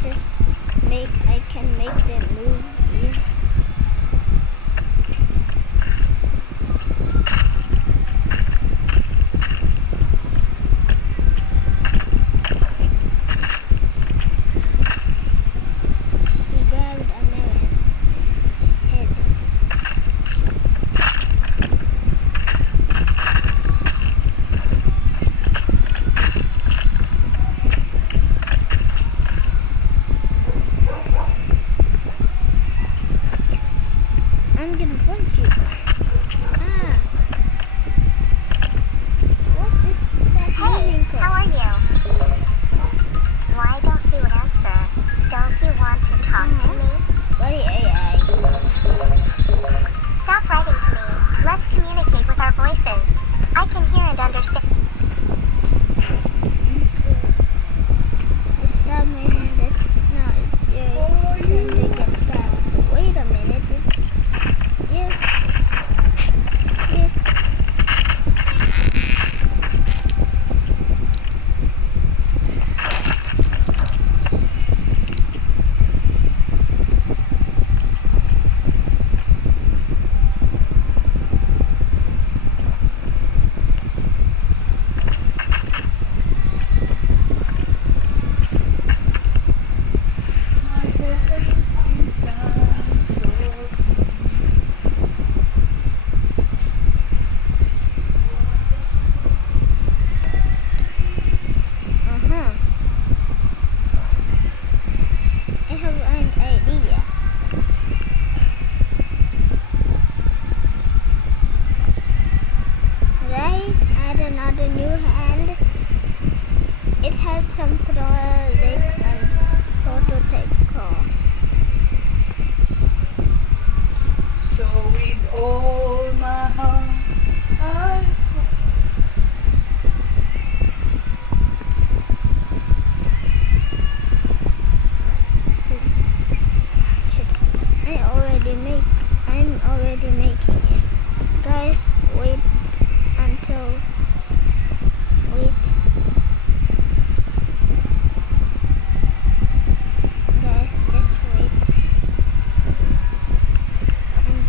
I can make them move here. He grabbed a man's head. I'm gonna punch you. Ah. What is that moving Hey, how are you? Why don't you answer? Don't you want to talk to me? Bloody AI. Stop writing to me. Let's communicate with our voices. I can hear and understand. Stop making this. No, it's you. Then they get stabbed. Wait a minute. It's you. I have an idea. Right? Add another new hand. It has some leg and prototype car. So with all my heart, I I'm already making it. Guys, wait. Guys, just wait. And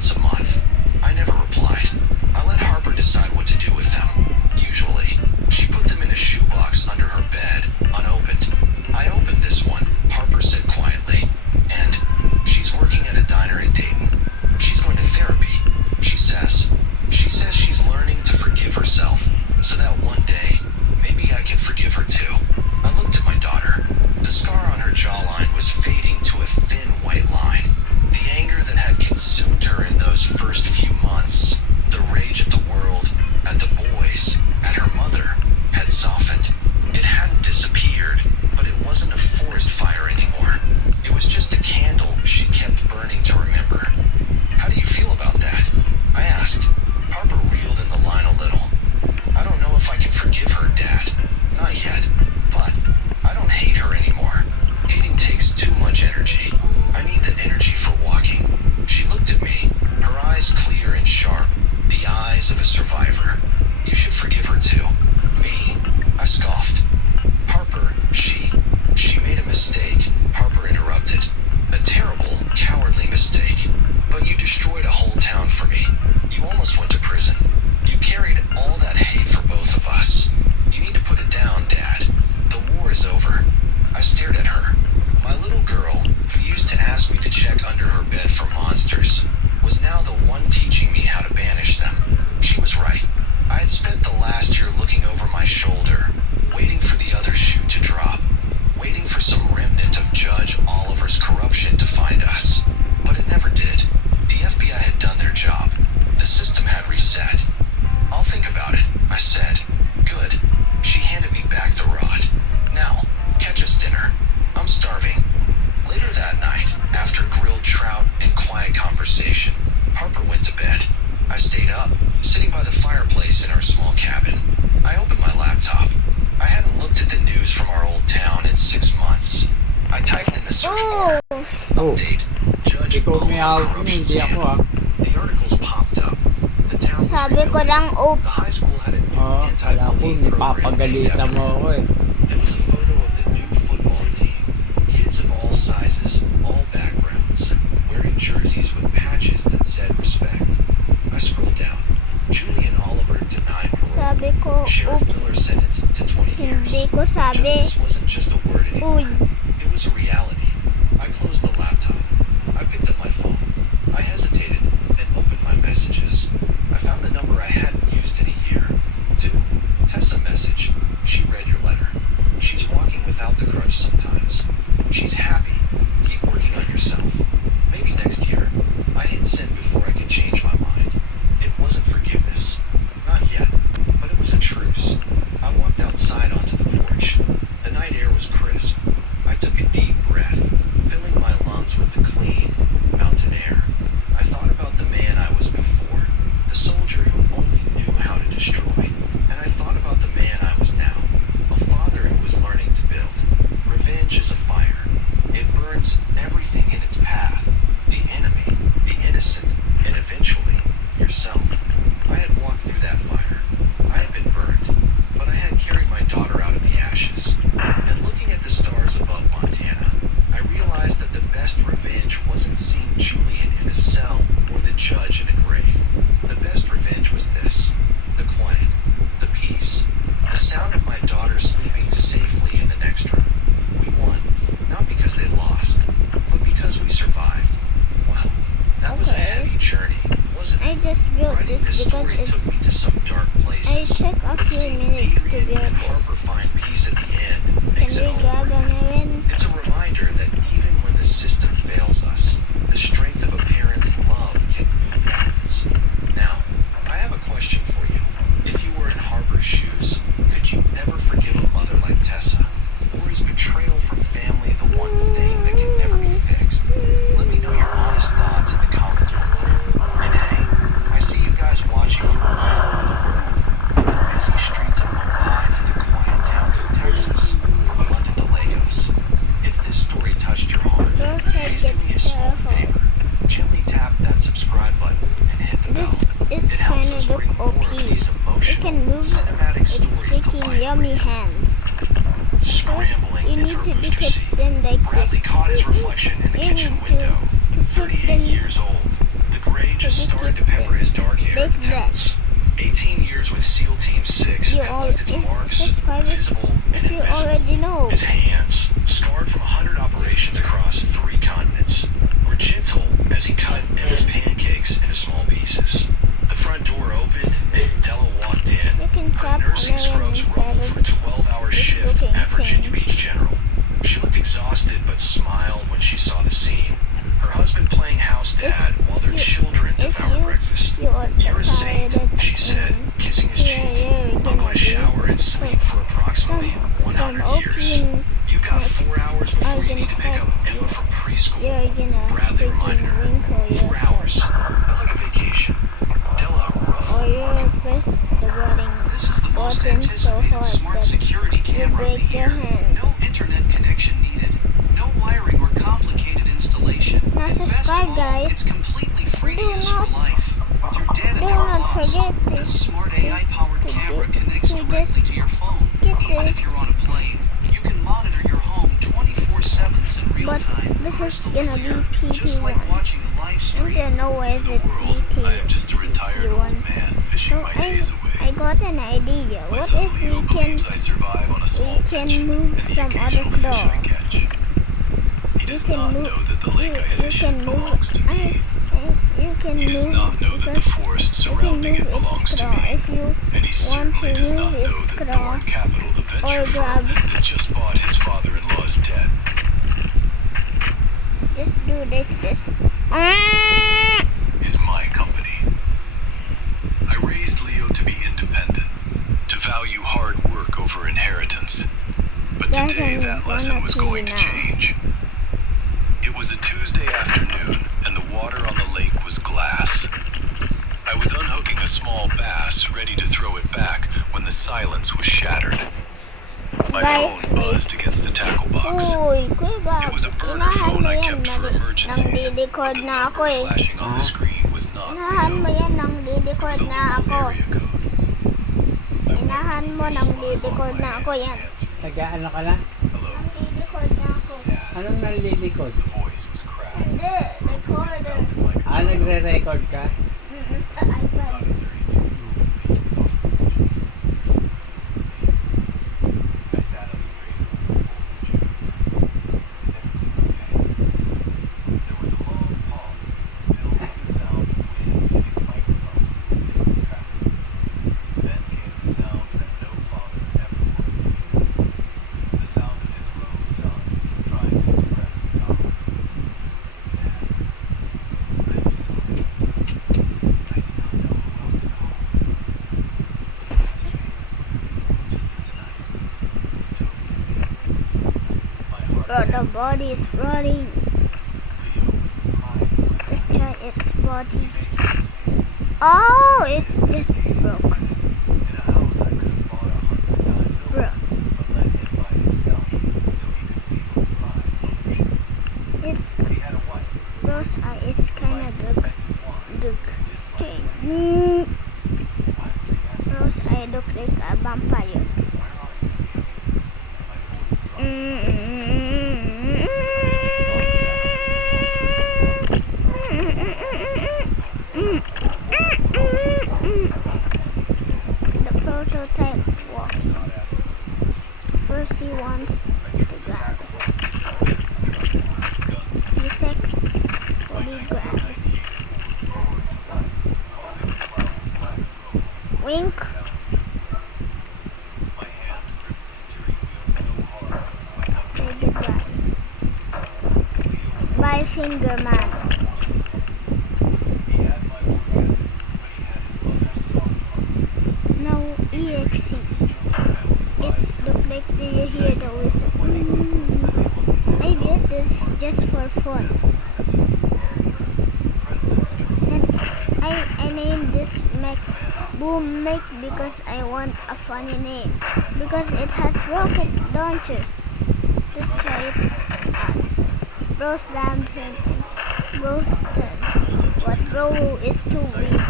once a month. I never replied. I let Harper decide what to do with them. Usually, she put them in a shoebox under her bed, unopened. I opened this one, Harper said quietly. And she's working at a diner in Dayton. She's going to therapy. She says she's learning to forgive herself, so that one day, maybe I can forgive her too. I looked at my daughter. The scar on her jawline was fading to a thin white line. The anger that had consumed her in those first few months, the rage at the world, at the boys, at her mother, had softened. It hadn't disappeared, but it wasn't a forest fire anymore. It was just a candle she kept burning to remember. How do you feel about that? I asked. Harper reeled in the line a little. I don't know if I can forgive her, Dad. Not yet. But I don't hate her anymore. Hating takes too much energy. I need that energy for walking. She looked at me, her eyes clear and sharp, the eyes of a survivor. You should forgive her too. Me? I scoffed. Harper, she made a mistake, Harper interrupted. A terrible, cowardly mistake. But you destroyed a whole town for me. You almost went to prison. You carried all that hate for both of us. You need to put it down, Dad. The war is over. I stared at her. My little girl, who used to ask me to check under her bed for monsters, was now the one teaching me how to banish them. She was right. I had spent the last year looking over my shoulder, waiting for the other shoe to drop, waiting for some remnant of Judge Oliver's corruption to find us. But it never did. The FBI had done their job. The system had reset. I'll think about it, I said. Good. She handed me back the rod. Now, catch us dinner. I'm starving. Later that night, after grilled trout and quiet conversation, Harper went to bed. I stayed up, sitting by the fireplace in our small cabin. I opened my laptop. I hadn't looked at the news from our old town in 6 months. I typed in the search bar. Oh, Update. Judge ikaw may Oliver out, corruption hindi ako scandal. The articles popped up. The town was Sabi ko rebuilding. lang, oops. The high school had a new Kala ko, anti-bullying program named nipapagalitan after mo ako eh. There was a photo of the new football team. Kids of all sizes, all backgrounds, wearing jerseys with patches that said respect. I scrolled down. Julian Oliver denied parole. Sabi ko, Sheriff oops. Miller sentenced to 20 years. Hindi ko sabi, Justice wasn't just a word anymore. uy. It was a reality. I closed the laptop. I picked up my phone. I hesitated, then opened my messages. I found the number I hadn't used in a year. To Tessa message. She read your letter. She's walking without the crutch sometimes. She's happy. Keep working on yourself. Maybe next year. I hit send before I could change my mind. It wasn't forgiveness. Not yet. But it was a truce. I walked outside onto the porch. The night air was crisp. I took a deep breath, filling my lungs with the clean mountain air. I thought about the man I was before, the soldier who only knew how to destroy. And I thought about the man I was now, a father who was learning to build. Revenge is a fire. It burns everything in its path. The enemy, the innocent, and eventually, yourself. I had walked through that fire. I had been burned, but I had carried my daughter out of the ashes. And looking at the stars above Montana, I realized that the best revenge wasn't seeing Julian in a cell or the judge in a grave. The best revenge was this: the quiet, the peace, the sound of my daughter sleeping safely in the next room. We won, not because they lost, but because we survived. Wow, that was a Okay. heavy journey, wasn't I it? just built Writing this this because story it's, took me to some dark I places. took a But few seeing minutes to Adrian build and this. Harper find peace at the end makes Can it we all grab worth a it. million? It's a reminder that even when the system fails us, the strength of a parent's love can move mountains. Now, I have a question for you. If you were in Harper's shoes, could you ever forgive a mother like Tessa? Or is betrayal from family the one thing that can never be fixed? Let me know your honest thoughts in the comments below. And hey, I see you guys watching from all over the world. From the busy streets of Mumbai to the quiet towns of Texas, from London to Lagos. If this story touched your heart, Girls say please do me a small careful. favor. Gently tap that subscribe button and hit the This bell. is It helps kind us of bring more OP. of these It emotional, can move cinematic its stories to freaking life for yummy you. hands. Scrambling You into need a to booster look seat. at them like Bradley this. caught his reflection in the You kitchen need window. to put 38 them years old. The gray just volunteers with SEAL Team 6 You had left its marks subscribers, visible and if you invisible. already know. His hands, scarred from 100 operations across 3 continents, were gentle as he cut Emma's pancakes into small pieces. The front door opened and Della walked in. You can Her trap nursing a scrubs inside rumbled of for a 12-hour this shift looking at Virginia thing. Beach General. She looked exhausted but smiled when she saw the scene. Her husband playing house dad while their children devoured breakfast. "You're a saint," she said, kissing his cheek. "I'm going to shower and sleep for approximately 100 years. You've got 4 hours before you need to pick up Emma from preschool." You're gonna Bradley reminded her. wrinkle 4 hours. yourself. That's like a vacation. Della ruffled Or the you market. press the This is the most button so anticipated hard smart that security you camera of break the your year. hand. No internet connection needed. No wiring or complicated installation. Now And best of subscribe, all, guys. it's completely free to Do use not- for life. With your dad and do power not lost, forget this to- smart AI-powered to camera do- connects to directly just to your phone. get Even this. if you're on a plane, you can monitor your home 24/7 in real But time. this is crystal gonna clear, be just like PT1. watching a live And stream. there no way is it PT. I am just a retired old PT1. man fishing So my days I away. got an idea. My What son if Leo we can believes I survive on a small can pension move and the some occasional other fish dog? I catch. He You does can not move. know that the lake I You fish can in move. belongs to me. You can He does move not know that the because forest you can surrounding move it belongs its to claw me. if you And he want certainly to does move not know its that claw Thorn Capital, the venture or grab. firm that just bought his father-in-law's debt. Just do like this. Is my company. I raised Leo to be independent, to value hard work over inheritance. But That's today what that it's lesson gonna was be going to now. change. It was a Tuesday afternoon, and the water on the lake was glass. I was unhooking a small bass, ready to throw it back, when the silence was shattered. My Guys, phone buzzed against the tackle box. Uy, kuya ba? It was a burner Inahan phone mo I yan. kept for emergencies, but Nang-record the na ako number eh. flashing on the screen was not Inahan mo Leo. yan. It was Nang-record a na local ako. area code. I wanted Inahan the mo. fish Nang-record slime na on ako my yan. hand answer. Nag-ano ka na? Hello, Nang-record na ako. Dad. Anong nalilikod? The voice was cracked. Hindi. It Recorder. sounded like a child. Nagre-record ka? Sa iPad. About a 32 minute soft pitch. I sat up straight in the folding chair. Is everything okay? There was a long pause, filled with the sound of wind hitting the microphone and distant traffic. Then came the sound that no father ever wants to hear. The sound of his grown son trying to suppress a sob. Dad, I am sorry. I did not know who else to call. Do you have space? Just for tonight. For Toby and me. My heart Bro, the pounded body is as rotting. Leo was the pride of my Let's family. try its He body. made 6 figures. Oh, it just broke. In a house I could have bought 100 times over, Bro, but let him buy himself so he could feel the pride of ownership. it's He had a wife Bro's eye is who kinda liked look expensive wine look and disliked strange. white. Why was he asking Bro's these eye look things? like a vampire. Where are you, Leo? My voice dropped. The prototype walk. Not asking any questions. First he wants I threw to the grab. tackle box in the back of the truck. Gun He checks My what he grabs. 1998 Ford roared to life, causing a cloud of black smoke before it Wink. burned down. My hands gripped the steering wheel so hard, my knuckles Say hurt. goodbye. Leo was Bye, hungry. finger man. He had my work ethic, but he had his mother's soft heart. No He married EXE. into the Sterling family 5 It's years look ago. like, do you hear the On the whistle? wedding day, and they looked at him I did as this a partner, just for fun. as an accessory. Preston Sterling And had a I named this Mech He's a man Boom Mech because I want a funny name. Because it has rocket launchers. Just try it out. Bro slammed him and Bro's turn. But Bro is too weak.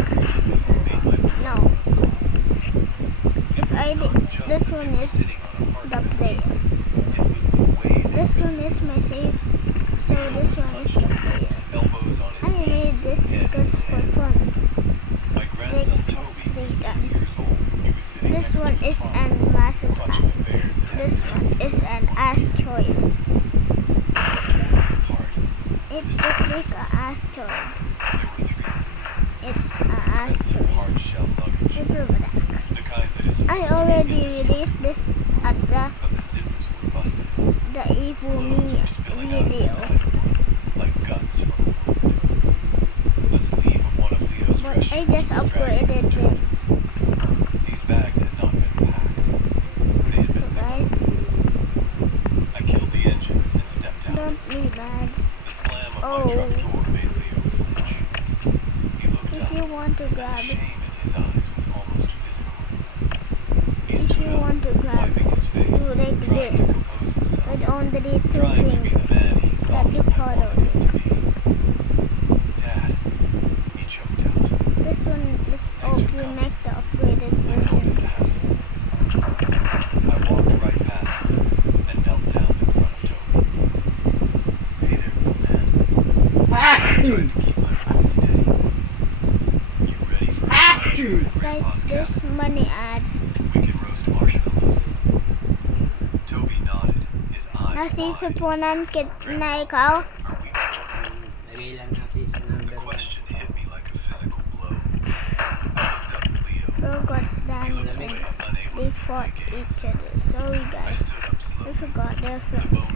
No. If I did, this one is the player. It was the way they This were one is my save. So this one is the player. elbows on his I made knees, this just because for fun. My grandson Take Toby was this 6 years old. He was sitting This next to one his is father, an massive clutching ass. a bear that had This missing one is foot. an asteroid. What tore me apart were It the looks like suitcases. an asteroid. There were 3 of them. It's an Expensive asteroid. hard shell luggage. Super black. The kind that is I supposed to be already indestructible. released this at But the zippers were busted. the Evil Clothes Me were spilling out of the video. side of one, like guts from a wound. A sleeve of one of Leo's But dress shoes I just was dragging in upgraded the them. dirt. These bags had not been packed. They had So been guys, thrown. I killed the engine and stepped out. don't be bad. The slam of Oh. my truck door made Leo flinch. He looked If up, you want to and the grab it, shame in his eyes was almost physical. He if stood you up, want to grab wiping his face, do like trying to this. compose himself, with only 2 trying to be the fingers. man he thought you I follow wanted him to be. Dad, he choked out. This one is Thanks for OP coming. Mech, the upgraded I know it is version. a hassle. I walked right past him and knelt down in front of Toby. Hey there, little man. I tried to keep my voice steady. You ready for a crash with Guys, Grandpa's this cabin? money ads. We can roast marshmallows. Toby nodded, his eyes Nasisipunan wide. kit na ikaw. Are we bored? Lagay lang natin sa The number 1. question hit me like a physical blow. I looked up at Leo. Robots He dancing. looked away, unable They to meet my fought gaze. each other. Sorry I guys, stood up we slowly. forgot their The friends. boat